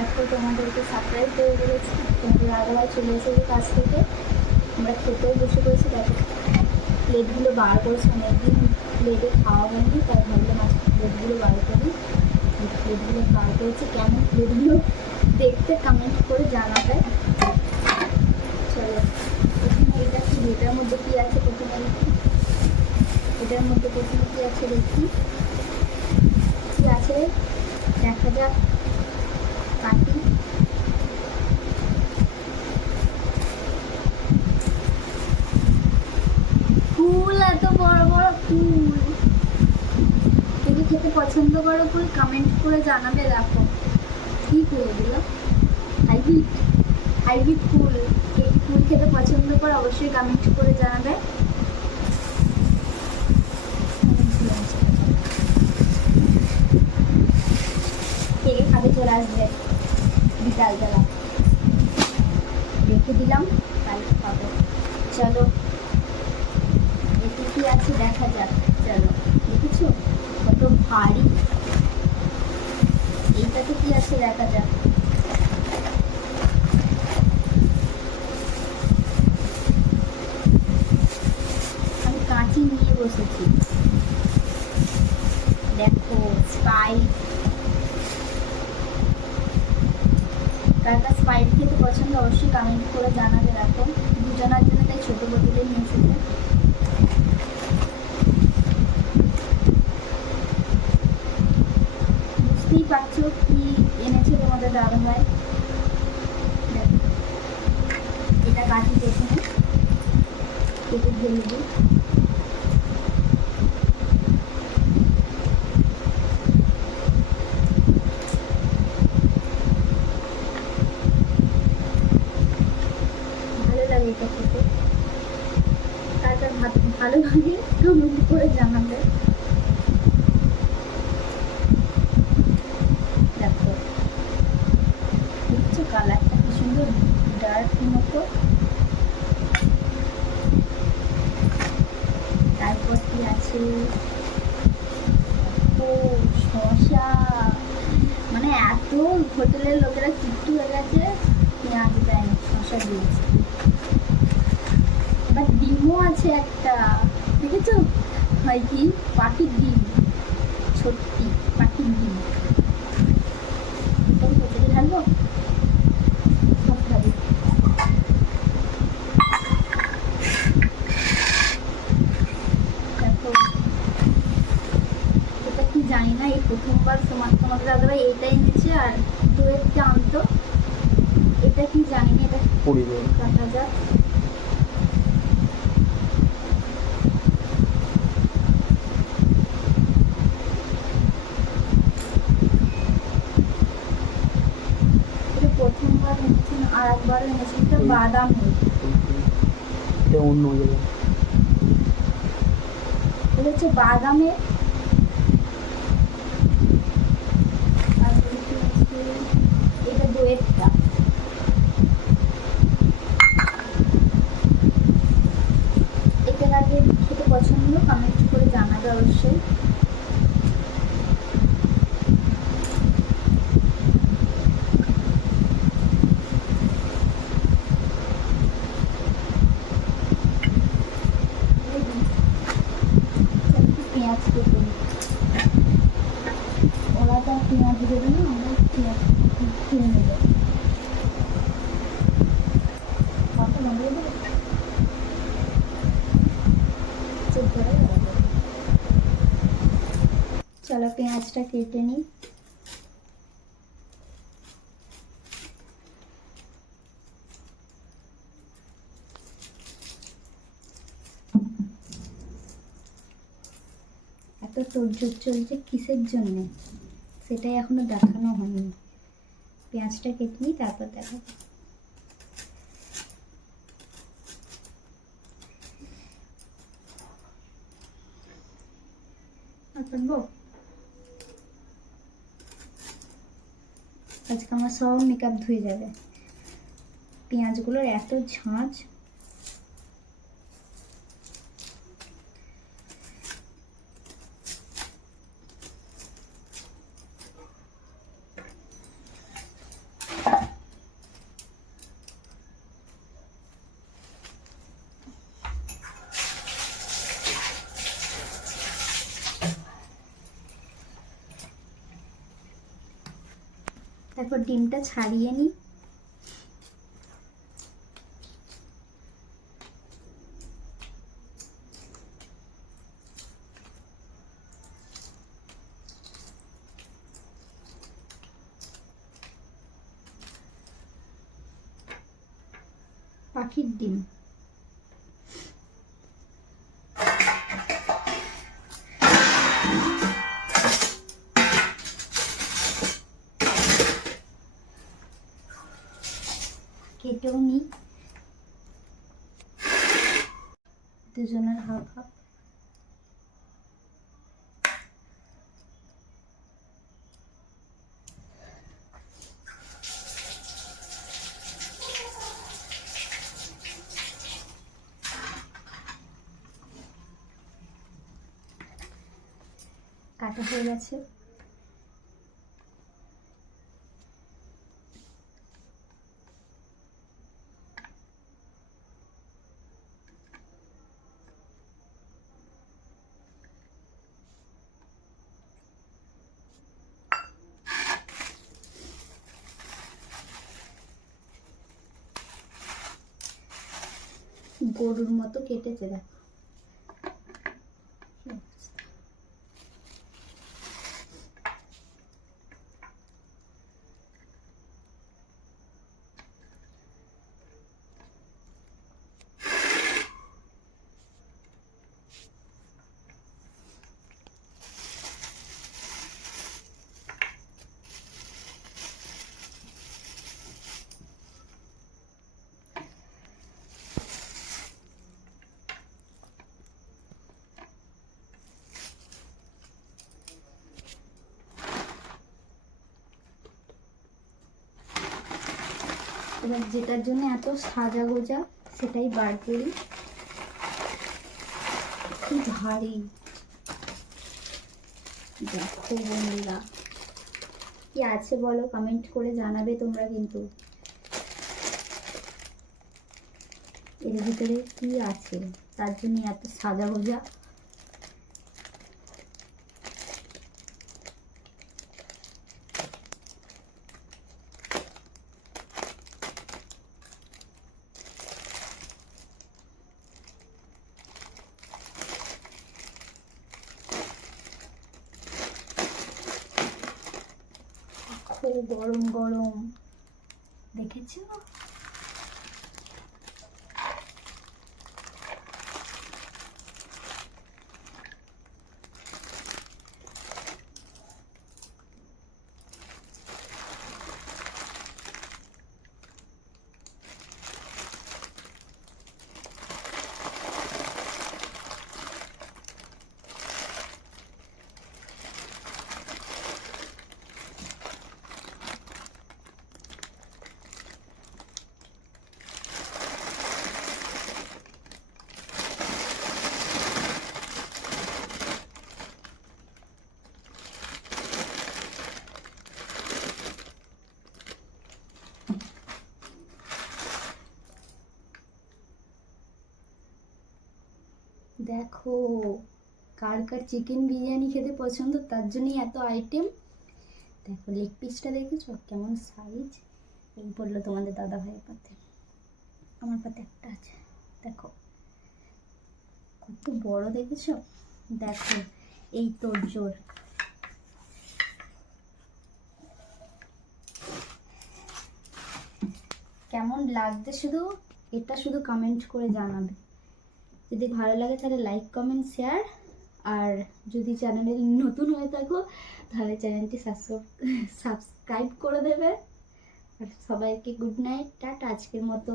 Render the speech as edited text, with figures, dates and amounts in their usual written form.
দেখো তোমাদেরকে সারপ্রাইজ দিয়ে বলেছি, কিন্তু আগেবার চলে এসেছে কাছ থেকে। আমরা খেতেও বসে পড়েছি। দেখো প্লেটগুলো বার করেছি, অনেকদিন প্লেটে খাওয়া হয়নি, তাই ভাবলাম আজকে প্লেটগুলো বার করি। প্লেটগুলো বার করেছি, কেমন প্লেটগুলো দেখতে কমেন্ট করে জানাবে। চলো প্রথমে এটা কি, এটার মধ্যে কী আছে প্রথমে দেখি। এটার মধ্যে প্রথমে কী আছে দেখি, কী আছে দেখা যাক। কাটি। ফুল, এত বড় বড় ফুল। তুমি খেতে পছন্দ করো ফুল, কমেন্ট করে জানাবে। দেখো কি ফুল এগুলো, হাইব্রিড হাইব্রিড ফুল। এই ফুল খেতে পছন্দ করো, অবশ্যই কমেন্ট করে জানাবে। কে কে খাবে চলে আসবে বিকালবেলা, রেখে দিলাম কালকে খাবো। চলো এতে কি আছে দেখা যাক। চলো দেখেছো কত ভারী, এইটাতে কি আছে দেখা যাক। আমি কাঁচি নিয়ে বসেছি। দেখো স্পাইট। কার কার স্পাইট খেতে পছন্দ অবশ্যই কমেন্ট করে জানাবে। দেখো দুজনের জন্য তাই ছোটো বোতলে নিয়ে এসেছে। বুঝতেই পারছো কি এনেছে তোমাদের দাদা ভাই। দেখো এটা কাটি প্রথমে, কেটে ঢেলে দিই। ভালো লাগে এটা খেতে, কার কার ভালো লাগে কমেন্ট করে জানাবে। দেখো দেখছো কালারটা কি সুন্দর, ডার্ক মতো। তারপর কি আছে, ও শসা। মানে এত হোটেলের লোকেরা কিট্টু হয়ে গেছে, পেঁয়াজ দেয় না, শসা দিয়েছে। বাট ডিমও আছে একটা, দেখেছো হয় কি, পাখির ডিম, সত্যি পাখির ডিম। এটাই হোটেলে ঢালবো, সব খাবি। দেখো এটা কি জানি না, এই প্রথমবার তোমাদের দাদাভাই এইটাই এনেছে, আর দু একটা আনতো। এটা কি জানি না, এটা কাটা যাক। এটা প্রথমবার এনেছেন, আর একবার এনেছেন এটা বাদাম। এটা অন্য জায়গা, এটা হচ্ছে বাদামের। এটা দোয়েরটা। এটা আগে খেতে পছন্দ কমেন্ট করে জানাবে অবশ্যই। পেঁয়াজ কেটে নিই, ওরা তো পেঁয়াজ দেবে না, আমরা পেঁয়াজ কিনে নেবো। কত লাগিয়ে দেবো, চোখ ধরে যাবে। চলো পেঁয়াজটা কেটে নিই। এত তোড়জোড় চলছে কিসের জন্য, সেটাই এখনো দেখানো হয়নি। পেঁয়াজটা কেটে নিই, তারপর দেখাবো। কাটবো, আজকে আমার সব মেকআপ ধুয়ে যাবে। পেঁয়াজগুলোর এত ঝাঁঝ। তারপর ডিমটা ছাড়িয়ে নিই। পাখির ডিম। কেটেও নিই, দুজনের হাফ হাফ। কাটা হয়ে গেছে। গরুর মতো কেটেছে দেখো। এবার যেটার জন্য এত সাজা গোজা সেটাই বার করি। কি ভারী দেখো বন্ধুরা, কি আছে বলো, কমেন্ট করে জানাবে তোমরা। কিন্তু এর ভিতরে কি আছে তার জন্য এত সাজা গোজা। খুব গরম গরম, দেখেছো? দেখো কার কার চিকেন বিরিয়ানি খেতে পছন্দ, তার জন্যই এত আইটেম। দেখো লেগ পিসটা দেখেছো কেমন সাইজ। এই বললো তোমাদের দাদা ভাইয়ের পাতে, আমার পাতে একটা আছে দেখো কত বড়, দেখেছো? দেখো এই তোড়জোড়। কেমন লাগছে শুধু এটা শুধু কমেন্ট করে জানাবে। যদি ভালো লাগে তাহলে লাইক কমেন্ট শেয়ার, আর যদি চ্যানেলে নতুন হয়ে থাকো তাহলে চ্যানেলটি সাবস্ক্রাইব করে দেবে। আর সবাইকে গুড নাইট, টাটা। আজকের মতো